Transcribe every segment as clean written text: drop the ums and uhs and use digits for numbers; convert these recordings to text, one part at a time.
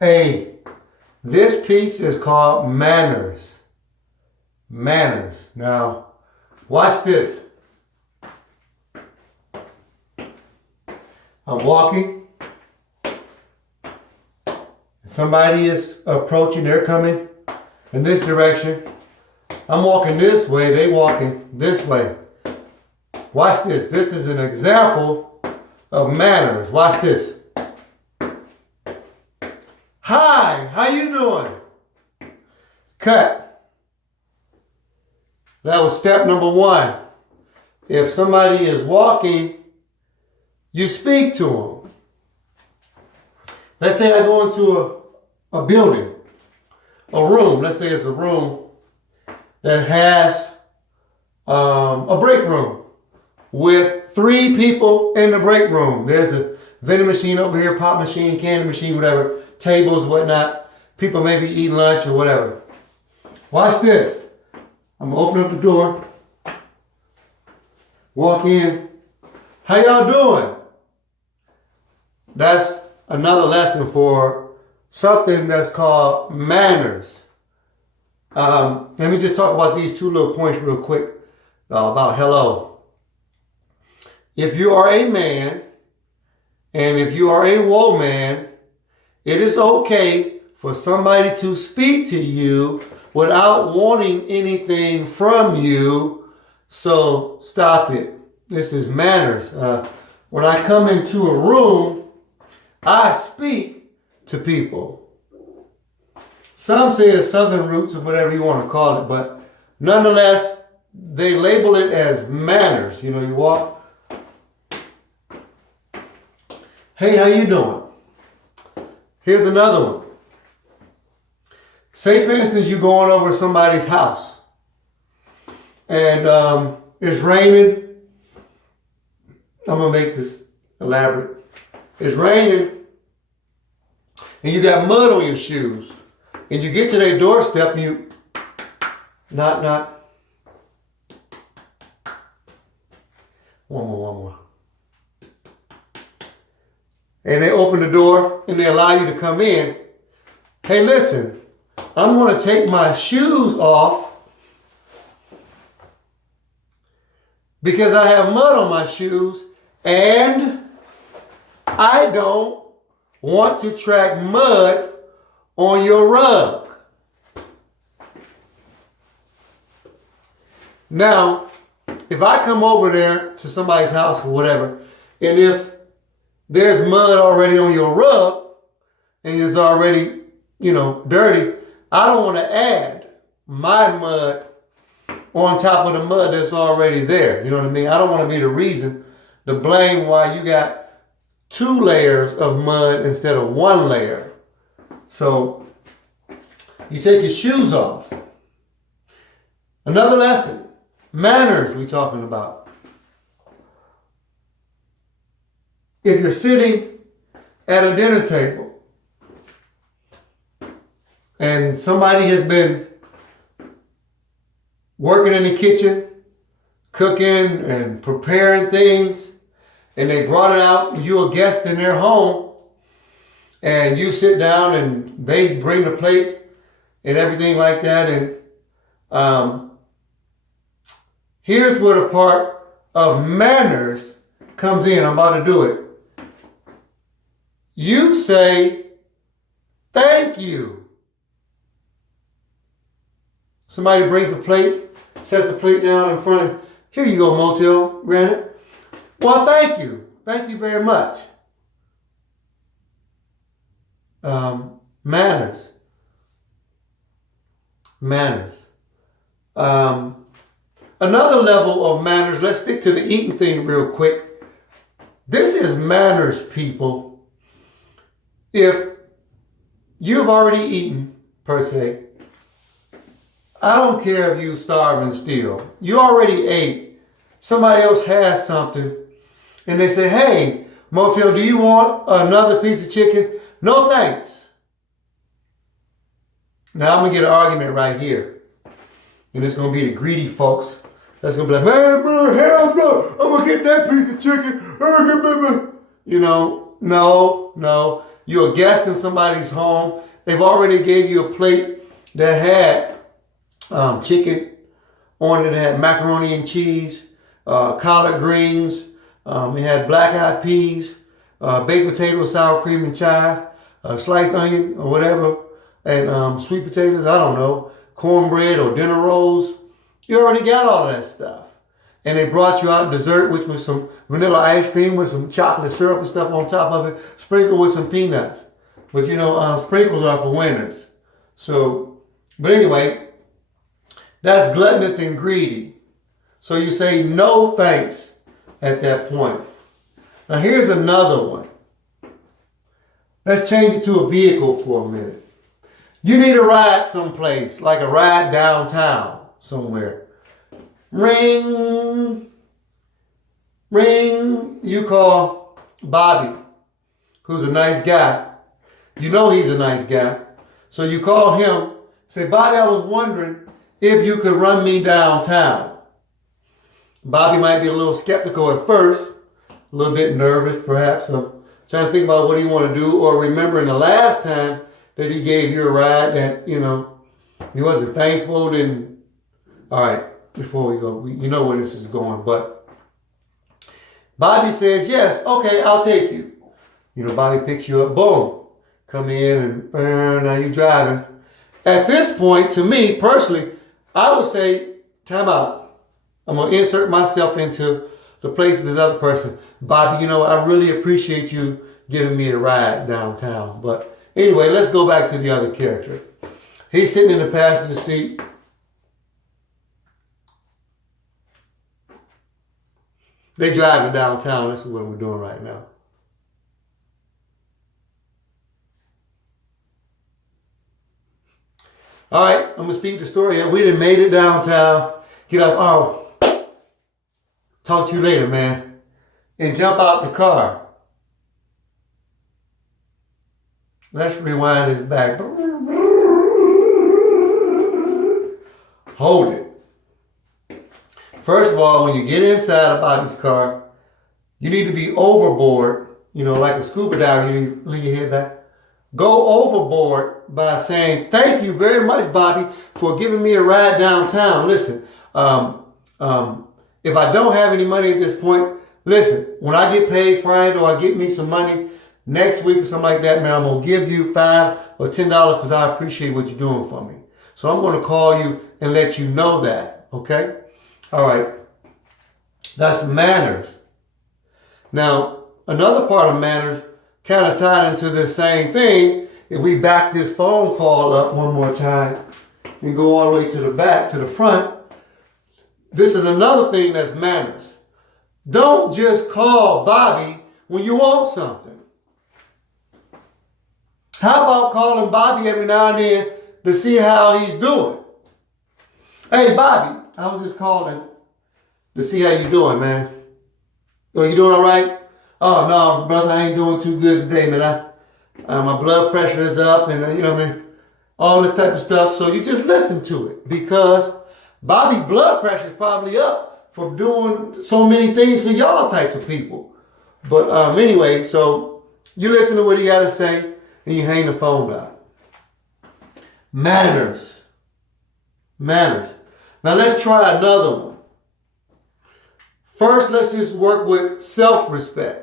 Hey, this piece is called manners. Manners. Now, watch this. I'm walking. Somebody is approaching. They're coming in this direction. I'm walking this way. They walking this way. Watch this. This is an example of manners. Watch this. Hi, how you doing? Cut. That was step number one. If somebody is walking, you speak to them. Let's say I go into a building, a room. Let's say it's a room that has a break room with 3 people in the break room. There's a vending machine over here, pop machine, candy machine, whatever, tables, whatnot. People may be eating lunch or whatever. Watch this. I'm gonna open up the door, walk in. How y'all doing? That's another lesson for something that's called manners. Let me just talk about these 2 little points real quick about hello. If you are a man and if you are a woman, it is okay for somebody to speak to you without wanting anything from you. So stop it. This is manners. When I come into a room, I speak to people. Some say it's Southern roots or whatever you want to call it, but nonetheless, they label it as manners. You know, you walk. Hey, how you doing? Here's another one. Say, for instance, you're going over somebody's house and it's raining. I'm going to make this elaborate. It's raining and you got mud on your shoes and you get to their doorstep and you knock. One more. And they open the door and they allow you to come in. Hey, listen, I'm going to take my shoes off because I have mud on my shoes and I don't want to track mud on your rug. Now, if I come over there to somebody's house or whatever, and if there's mud already on your rug and it's already, dirty, I don't want to add my mud on top of the mud that's already there. You know what I mean? I don't want to be the reason to blame why you got 2 layers of mud instead of 1 layer. So you take your shoes off. Another lesson, manners we're talking about. If you're sitting at a dinner table and somebody has been working in the kitchen, cooking and preparing things, and they brought it out, and you're a guest in their home, and you sit down and they bring the plates and everything like that, and here's where the part of manners comes in. I'm about to do it. You say, thank you. Somebody brings a plate, sets the plate down in front of, here you go, Motell Granite. Well, thank you. Thank you very much. Manners. Manners. Another level of manners, let's stick to the eating thing real quick. This is manners, people. If you've already eaten, per se, I don't care if you starving still. You already ate. Somebody else has something. And they say, hey, Motell, do you want another piece of chicken? No, thanks. Now I'm going to get an argument right here. And it's going to be the greedy folks. That's going to be like, man, hell no. I'm going to get that piece of chicken. No. you're a guest in somebody's home. They've already gave you a plate that had chicken on it. It had macaroni and cheese, collard greens. It had black-eyed peas, baked potato, sour cream and chive, sliced onion or whatever, and sweet potatoes, I don't know, cornbread or dinner rolls. You already got all of that stuff. And they brought you out dessert, which was some vanilla ice cream with some chocolate syrup and stuff on top of it, sprinkled with some peanuts. But you know, sprinkles are for winners. So, but anyway, that's gluttonous and greedy. So you say no thanks at that point. Now here's another one. Let's change it to a vehicle for a minute. You need a ride someplace, like a ride downtown somewhere. Ring, ring. You call Bobby, who's a nice guy. You know he's a nice guy. So you call him, say, Bobby, I was wondering if you could run me downtown. Bobby might be a little skeptical at first, a little bit nervous perhaps, so trying to think about what he want to do, or remembering the last time that he gave you a ride that, you know, he wasn't thankful. Then, all right, before we go, you know where this is going, but Bobby says, yes, okay, I'll take you. You know, Bobby picks you up, boom, come in and now you're driving. At this point, to me personally, I would say, time out. I'm going to insert myself into the place of this other person. Bobby, you know, I really appreciate you giving me a ride downtown. But anyway, let's go back to the other character. He's sitting in the passenger seat. They driving downtown. This is what we're doing right now. All right, I'm going to speak the story. We done made it downtown. Get up. Oh, talk to you later, man. And jump out the car. Let's rewind this back. Hold it. First of all, when you get inside of Bobby's car, you need to be overboard. You know, like a scuba diver, you need to lean your head back. Go overboard by saying, thank you very much, Bobby, for giving me a ride downtown. Listen, if I don't have any money at this point, listen, when I get paid Friday or I get me some money next week or something like that, man, I'm going to give you $5 or $10 because I appreciate what you're doing for me. So I'm going to call you and let you know that, okay? All right. That's manners. Now, another part of manners kind of tied into this same thing. If we back this phone call up one more time and go all the way to the back, to the front, this is another thing that's manners. Don't just call Bobby when you want something. How about calling Bobby every now and then to see how he's doing? Hey, Bobby, I was just calling to see how you doing, man. Are you doing all right? Oh, no, brother, I ain't doing too good today, man. My blood pressure is up and, you know what I mean, all this type of stuff. So you just listen to it because Bobby's blood pressure is probably up from doing so many things for y'all types of people. But anyway, so you listen to what he got to say and you hang the phone up. Manners. Manners. Now let's try another one. First, let's just work with self-respect.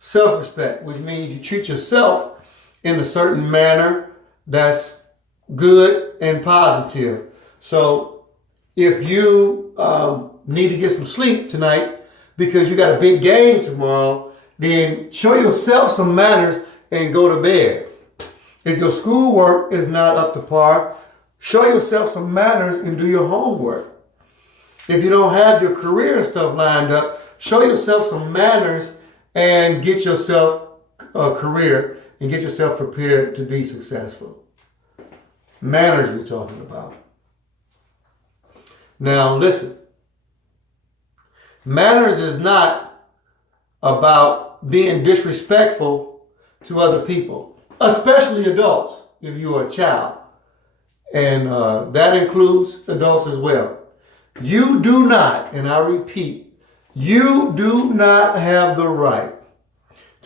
Self-respect, which means you treat yourself in a certain manner that's good and positive. So if you need to get some sleep tonight because you got a big game tomorrow, then show yourself some manners and go to bed. If your schoolwork is not up to par, show yourself some manners and do your homework. If you don't have your career and stuff lined up, show yourself some manners and get yourself a career and get yourself prepared to be successful. Manners we're talking about. Now listen, manners is not about being disrespectful to other people, especially adults if you are a child. And that includes adults as well. You do not, and I repeat, you do not have the right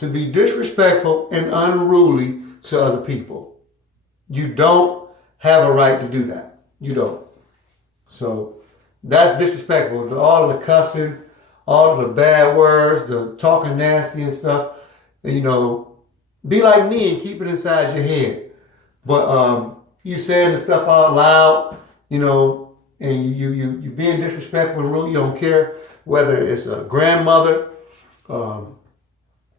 to be disrespectful and unruly to other people. You don't have a right to do that. You don't. So that's disrespectful. All of the cussing, all of the bad words, the talking nasty and stuff. You know, be like me and keep it inside your head. But you saying the stuff out loud, you know, and you being disrespectful and rude. You don't care whether it's a grandmother,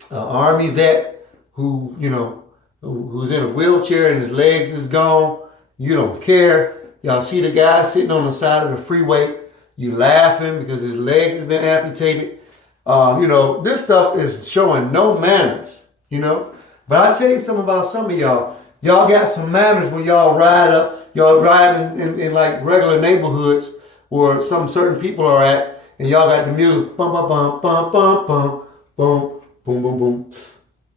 an army vet who, you know, who's in a wheelchair and his legs is gone. You don't care. Y'all see the guy sitting on the side of the freeway. You laughing because his legs has been amputated. You know, this stuff is showing no manners, you know. But I'll tell you something about some of y'all. Y'all got some manners when y'all ride in like regular neighborhoods where some certain people are at, and y'all got the music, bum bum bum bum bum bum bum boom boom boom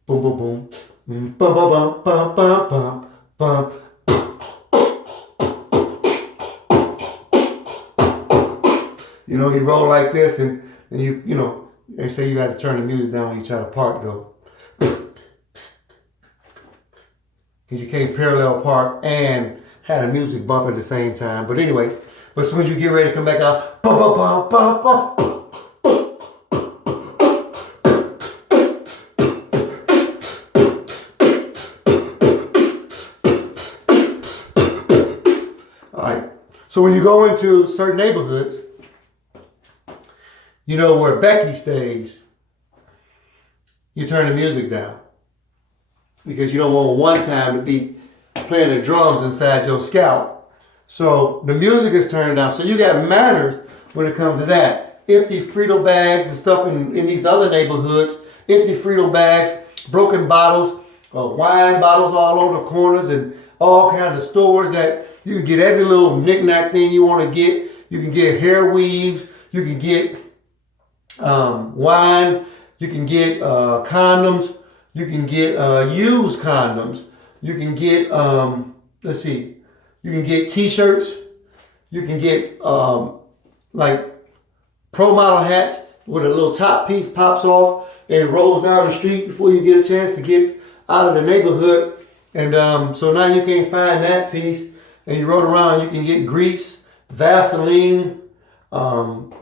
boom boom boom bum bum bum bum bum bum. You know, you roll like this, and you know, they say you got to turn the music down when you try to park, though. Because you can't parallel park and have the music bump at the same time. But anyway, but as soon as you get ready to come back out, bum, bum, bum, bum, bum. All right. So when you go into certain neighborhoods, you know, where Becky stays, you turn the music down. Because you don't want one time to be playing the drums inside your scalp. So the music is turned down. So you got manners when it comes to that. Empty Frito bags and stuff in these other neighborhoods. Empty Frito bags, broken bottles, wine bottles all over the corners, and all kinds of stores that you can get every little knick-knack thing you want to get. You can get hair weaves. You can get wine. You can get condoms. You can get used condoms. You can get, let's see, you can get t-shirts. You can get like pro model hats where the little top piece pops off and it rolls down the street before you get a chance to get out of the neighborhood. And so now you can't find that piece, and you roll around, you can get grease, Vaseline,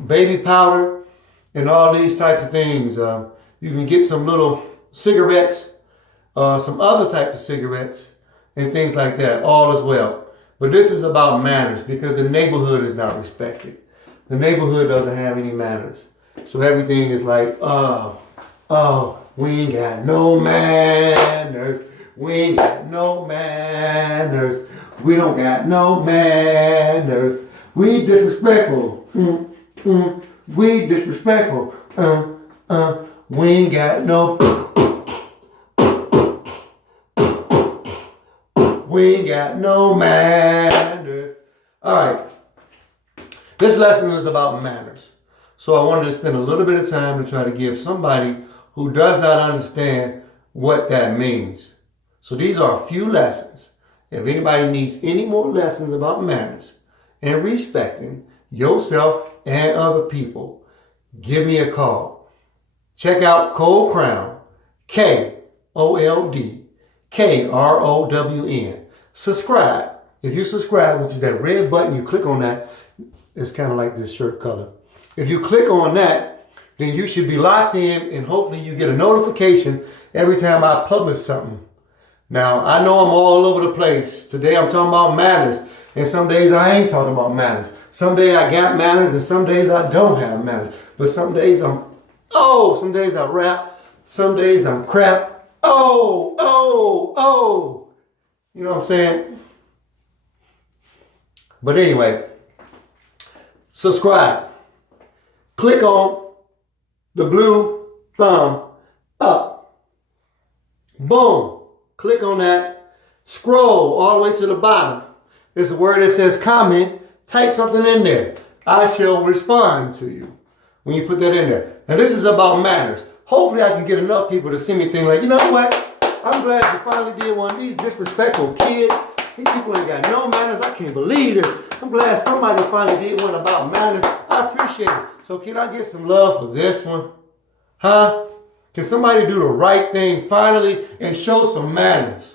baby powder, and all these types of things. You can get some little cigarettes, some other type of cigarettes, and things like that, all as well. But this is about manners because the neighborhood is not respected. The neighborhood doesn't have any manners. So everything is like, we ain't got no manners. We ain't got no manners. We don't got no manners. We disrespectful. We disrespectful. We ain't got no. We ain't got no manners. All right. This lesson is about manners. So I wanted to spend a little bit of time to try to give somebody who does not understand what that means. So these are a few lessons. If anybody needs any more lessons about manners and respecting yourself and other people, give me a call. Check out Cold Crown, KOLDKROWN. Subscribe. If you subscribe, which is that red button, you click on that. It's kind of like this shirt color. If you click on that, then you should be locked in, and hopefully you get a notification every time I publish something. Now, I know I'm all over the place. Today I'm talking about manners, and some days I ain't talking about manners. Some days I got manners, and some days I don't have manners. But some days some days I rap, some days I'm crap. You know what I'm saying? But anyway, subscribe. Click on the blue thumb up. Boom. Click on that. Scroll all the way to the bottom. There's a word that says comment. Type something in there. I shall respond to you when you put that in there. Now this is about manners. Hopefully I can get enough people to send me things like, you know what? I'm glad you finally did one of these disrespectful kids. These people ain't got no manners. I can't believe it. I'm glad somebody finally did one about manners. I appreciate it. So can I get some love for this one? Huh? Can somebody do the right thing finally and show some manners?